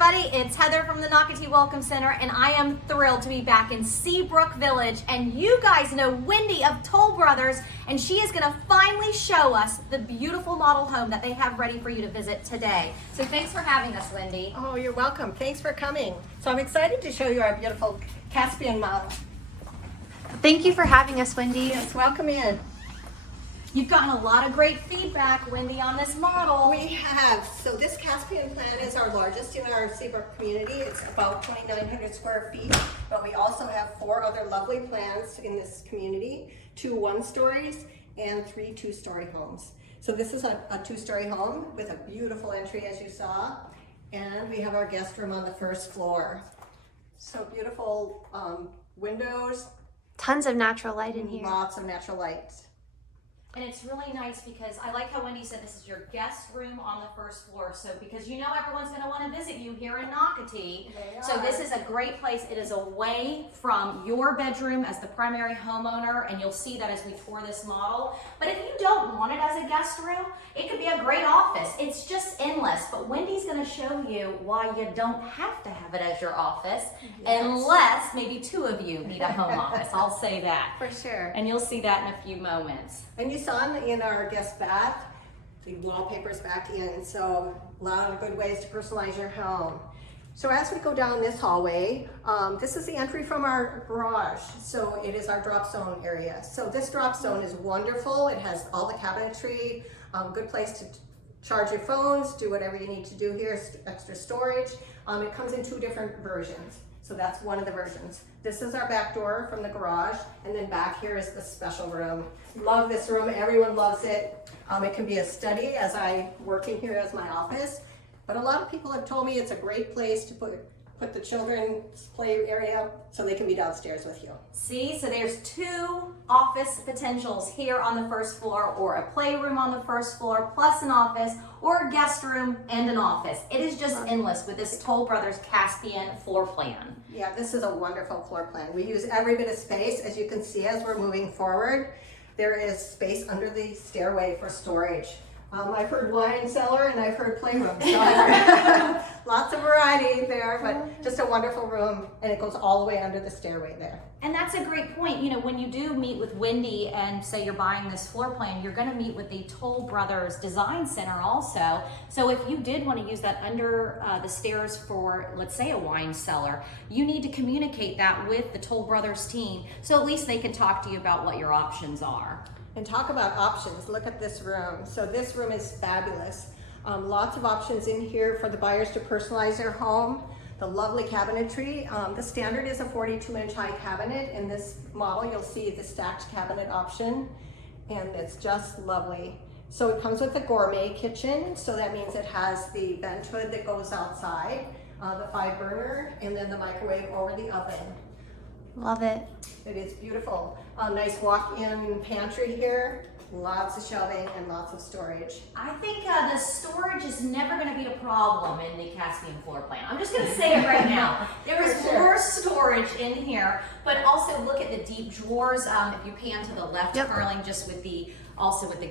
everybody, it's Heather from the Nocatee Welcome Center, and I am thrilled to be back in Seabrook Village. And you guys know Wendy of Toll Brothers, and she is going to finally show us the beautiful model home that they have ready for you to visit today. So thanks for having us, Wendy. Oh, you're welcome. Thanks for coming. So I'm excited to show you our beautiful Caspian model. Thank you for having us, Wendy. Yes, welcome in. You've gotten a lot of great feedback, Wendy, on this model. We have. So this Caspian plan is our largest in our Seabrook community. It's about 2,900 square feet, but we also have 4 other lovely plans in this community, 2 one-stories and 3 two-story homes. So this is a 2-story home with a beautiful entry, as you saw, and we have our guest room on the first floor. So beautiful windows. Tons of natural light in here. Lots of natural light. And it's really nice because I like how Wendy said this is your guest room on the first floor. So because you know everyone's going to want to visit you here in Nocatee. So this is a great place. It is away from your bedroom as the primary homeowner, and you'll see that as we tour this model. But if you don't want it as a guest room, it could be a great office. It's just endless. But Wendy's going to show you why you don't have to have it as your office, unless maybe 2 of you need a home office. I'll say that. For sure. And you'll see that in a few moments. And you saw in our guest bath, the wallpaper's back in, so a lot of good ways to personalize your home. So as we go down this hallway, this is the entry from our garage. So it is our drop zone area. So this drop zone is wonderful. It has all the cabinetry, good place to charge your phones, do whatever you need to do here, extra storage. It comes in 2 different versions. So that's one of the versions. This is our back door from the garage, and then back here is the special room. Love this room, everyone loves it. It can be a study as I work in here as my office, but a lot of people have told me it's a great place to put the children's play area so they can be downstairs with you. See, so there's 2 office potentials here on the first floor, or a playroom on the first floor, plus an office, or a guest room and an office. It is just endless with this Toll Brothers Caspian floor plan. Yeah, this is a wonderful floor plan. We use every bit of space. As you can see, as we're moving forward, there is space under the stairway for storage. I've heard wine cellar and I've heard playroom. So lots of variety there, but just a wonderful room, and it goes all the way under the stairway there. And that's a great point. You know, when you do meet with Wendy and say you're buying this floor plan, you're going to meet with the Toll Brothers Design Center also. So if you did want to use that under the stairs for, let's say, a wine cellar, you need to communicate that with the Toll Brothers team, so at least they can talk to you about what your options are. And talk about options. Look at this room. So this room is fabulous. Lots of options in here for the buyers to personalize their home. The lovely cabinetry. The standard is a 42-inch high cabinet. In this model, you'll see the stacked cabinet option, and it's just lovely. So it comes with a gourmet kitchen. So that means it has the vent hood that goes outside, the 5-burner, and then the microwave over the oven. Love it. It is beautiful. Nice walk-in pantry here. Lots of shelving and lots of storage. I think the storage is never going to be a problem in the Caspian floor plan. I'm just going to say it right now. There is more storage in here, but also look at the deep drawers. If you pan to the left, Carling, just with the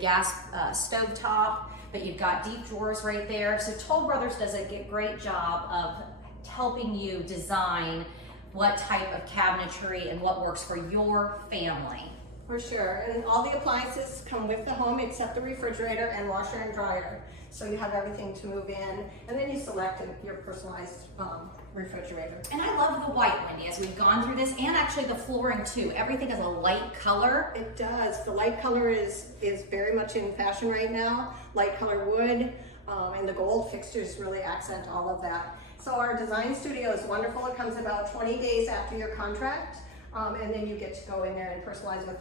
gas stove top, but you've got deep drawers right there. So Toll Brothers does a great job of helping you design what type of cabinetry and what works for your family. For sure, and all the appliances come with the home except the refrigerator and washer and dryer. So you have everything to move in, and then you select your personalized refrigerator. And I love the white, Wendy, as we've gone through this, and actually the flooring too. Everything is a light color. It does. The light color is very much in fashion right now. Light color wood, and the gold fixtures really accent all of that. So our design studio is wonderful. It comes about 20 days after your contract, and then you get to go in there and personalize with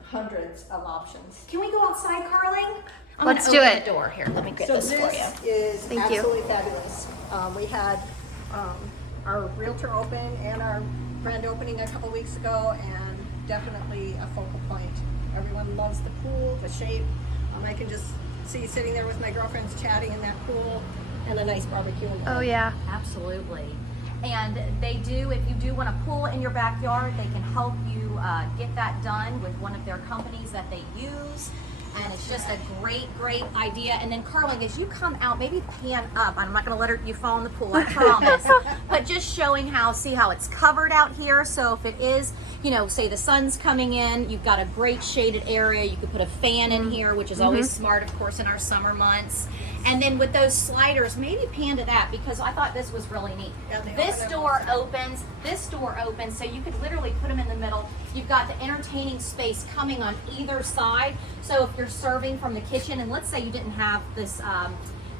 hundreds of options. Can we go outside, Carling? Let's do it. The door here. Let me get So this for you. Is Thank absolutely fabulous. We had our realtor open and our grand opening a couple weeks ago, and definitely a focal point. Everyone loves the pool, the shape. I can just see sitting there with my girlfriends chatting in that pool, and a nice barbecue. Oh yeah. Absolutely. And they do, if you do want a pool in your backyard, they can help you get that done with one of their companies that they use. And it's just a great idea. And then Carling, as you come out, maybe pan up. I'm not gonna let you fall in the pool, I promise. But just showing how, see how it's covered out here. So if it is, you know, say the sun's coming in, you've got a great shaded area. You could put a fan in here, which is always smart, of course, in our summer months. And then with those sliders, maybe pan to that, because I thought this was really neat. Yeah, This door opens, so you could literally put them in the middle. You've got the entertaining space coming on either side. So if you're serving from the kitchen, and let's say you didn't have this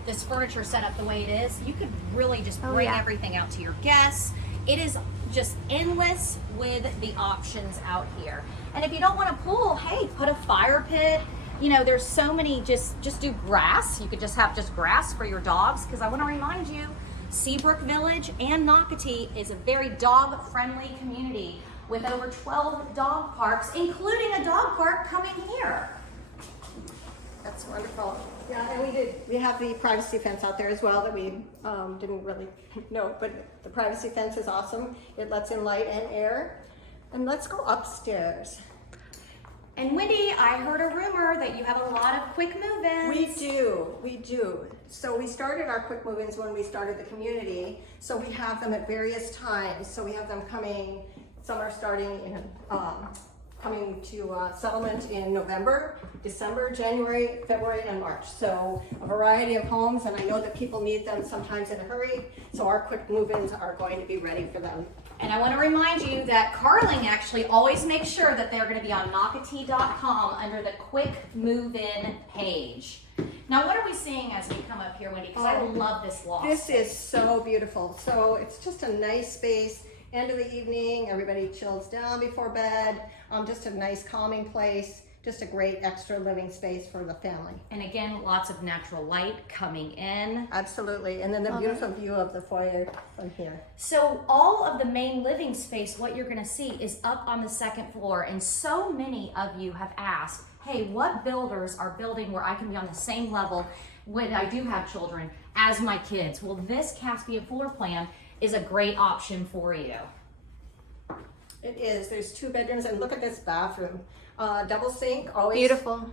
this furniture set up the way it is, you could really just bring everything out to your guests. It is just endless with the options out here. And if you don't want a pool, hey, put a fire pit. You know, there's so many, just do grass. You could just have grass for your dogs, because I want to remind you, Seabrook Village and Nocatee is a very dog-friendly community with over 12 dog parks, including a dog park coming here. That's wonderful. Yeah, and we have the privacy fence out there as well that we didn't really know, but the privacy fence is awesome. It lets in light and air. And let's go upstairs. And Wendy, I heard a rumor that you have a lot of quick move-ins. We do. So we started our quick move-ins when we started the community. So we have them at various times. So we have them coming, some are starting in, coming to settlement in November, December, January, February, and March. So a variety of homes, and I know that people need them sometimes in a hurry. So our quick move-ins are going to be ready for them. And I want to remind you that Carling actually always makes sure that they're going to be on Nocatee.com under the quick move-in page. Now, what are we seeing as we come up here, Wendy? Because I love this loft. This is so beautiful. So it's just a nice space. End of the evening, everybody chills down before bed. Just a nice calming place. Just a great extra living space for the family. And again, lots of natural light coming in. Absolutely. And then the beautiful view of the foyer from here. So all of the main living space, what you're going to see is up on the second floor. And so many of you have asked, hey, what builders are building where I can be on the same level when I do have children as my kids? Well, this Caspian floor plan is a great option for you. It is. There's 2 bedrooms, and look at this bathroom. Double sink, always Beautiful.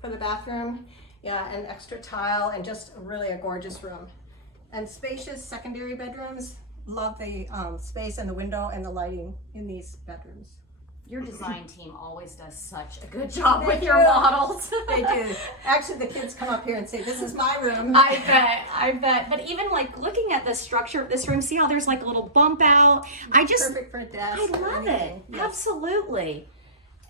for the bathroom. Yeah, and extra tile, and just really a gorgeous room. And spacious secondary bedrooms. Love the space and the window and the lighting in these bedrooms. Your design team always does such a good job with your models. They do. Actually, the kids come up here and say, this is my room. I bet. But even like looking at the structure of this room, see how there's like a little bump out? Perfect for a desk. I love it. Yes. Absolutely.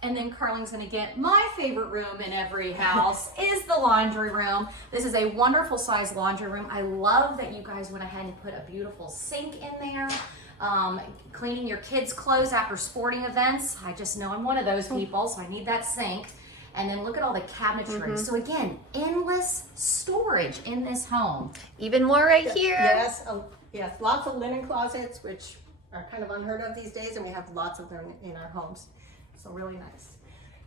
And then Carling's gonna get my favorite room in every house is the laundry room. This is a wonderful size laundry room. I love that you guys went ahead and put a beautiful sink in there. Cleaning your kids' clothes after sporting events. I just know I'm one of those people, so I need that sink. And then look at all the cabinetry. So again, endless storage in this home. Even more right here. Yes, yes, lots of linen closets, which are kind of unheard of these days, and we have lots of them in our homes. So really nice.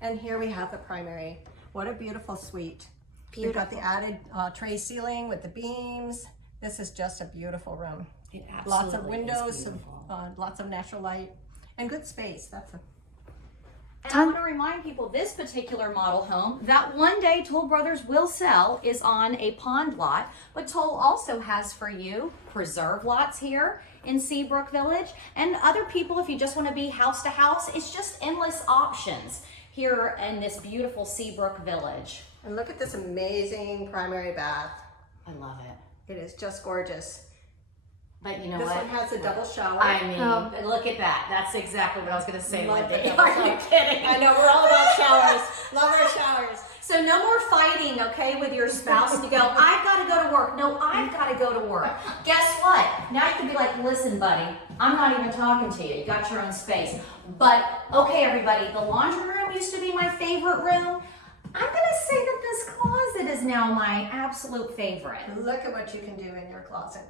And here we have the primary. What a beautiful suite. Beautiful. We've got the added tray ceiling with the beams. This is just a beautiful room. It Lots of absolutely windows, is beautiful. lots of natural light, and good space. That's a And I want to remind people this particular model home that one day Toll Brothers will sell is on a pond lot, but Toll also has for you preserve lots here in Seabrook Village, and other people, if you just want to be house to house, it's just endless options here in this beautiful Seabrook Village. And look at this amazing primary bath. I love it. It is just gorgeous. But you know This what? one has a double shower. I mean, look at that. That's exactly what I was going to say, Love the Wendy. double Are you shower. kidding? I know, we're all about showers. Love our showers. So no more fighting, okay, with your spouse to go, I've got to go to work. No, I've got to go to work. Guess what? Now you can be like, listen, buddy, I'm not even talking to you. You got your own space. But, okay, everybody, the laundry room used to be my favorite room. I'm going to say that this closet is now my absolute favorite. Look at what you can do in your closet.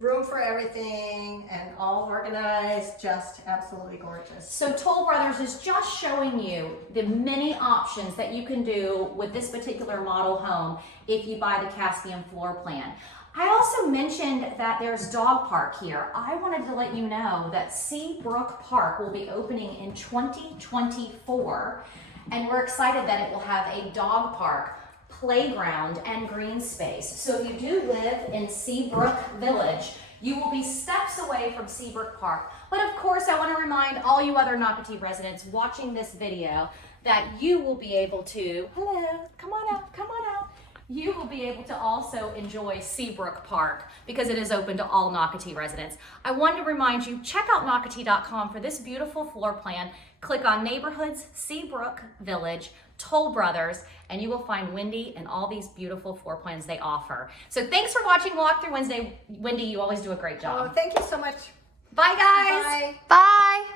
Room for everything and all organized, just absolutely gorgeous. So Toll Brothers is just showing you the many options that you can do with this particular model home if you buy the Caspian floor plan. I also mentioned that there's dog park here. I wanted to let you know that Seabrook Park will be opening in 2024. And we're excited that it will have a dog park, playground, and green space. So if you do live in Seabrook Village, you will be steps away from Seabrook Park. But of course, I want to remind all you other Nocatee residents watching this video that you will be able to, hello, come on out, come on out. You will be able to also enjoy Seabrook Park because it is open to all Nocatee residents. I wanted to remind you, check out Nocatee.com for this beautiful floor plan. Click on Neighborhoods, Seabrook Village, Toll Brothers, and you will find Wendy and all these beautiful floor plans they offer. So thanks for watching Walkthrough Wednesday. Wendy, you always do a great job. Oh, thank you so much. Bye, guys. Bye. Bye.